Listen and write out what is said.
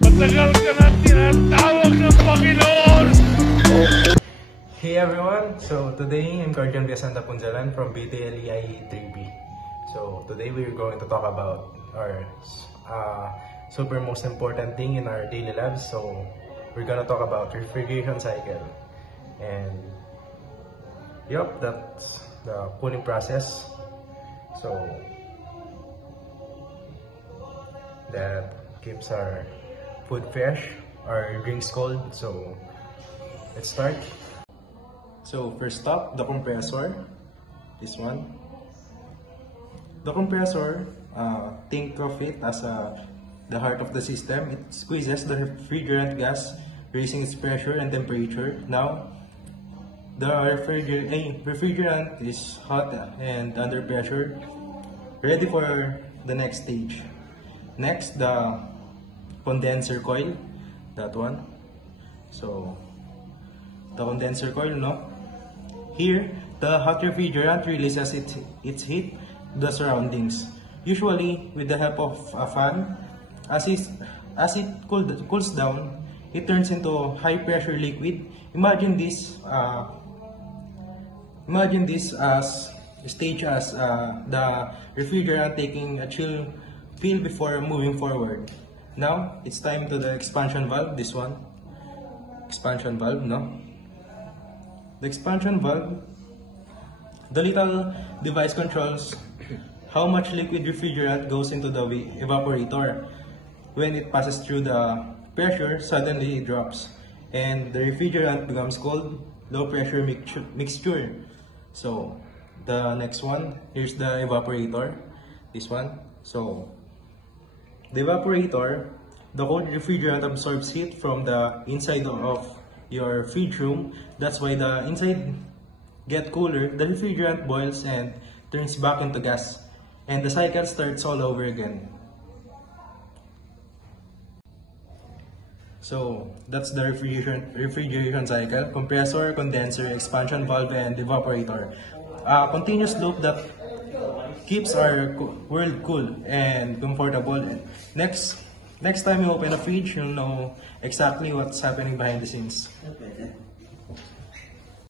Matagal ka na tinatawag ng Panginoon! Hey everyone, so today I'm Cardian Viasanta Punjalan from BTLEI 3B. So today we're going to talk about our super most important thing in our daily lives. So we're gonna talk about refrigeration cycle. And yep, that's the cooling process. So that keeps our food fresh, our drinks cold. So let's start. So first up, the compressor, this one. The compressor, think of it as the heart of the system. It squeezes the refrigerant gas, raising its pressure and temperature. Now, the refrigerant is hot and under pressure, ready for the next stage. Next, the condenser coil, that one. So, the condenser coil, no? Here, the hot refrigerant releases its heat to the surroundings, usually with the help of a fan. As it cools down, it turns into high pressure liquid. Imagine this as stage as the refrigerant taking a chill feel before moving forward. Now, it's time to the expansion valve, this one. Expansion valve, no? The expansion valve, the little device controls how much liquid refrigerant goes into the evaporator. When it passes through the pressure, suddenly it drops, and the refrigerant becomes cold, low pressure mixture. So, the next one, here's the evaporator, this one. So, the evaporator, the cold refrigerant absorbs heat from the inside of your fridge room. That's why the inside get cooler, the refrigerant boils and turns back into gas, and the cycle starts all over again. So that's the refrigeration cycle: compressor, condenser, expansion valve, and evaporator. A continuous loop that keeps our world cool and comfortable. Next time you open a fridge, you'll know exactly what's happening behind the scenes.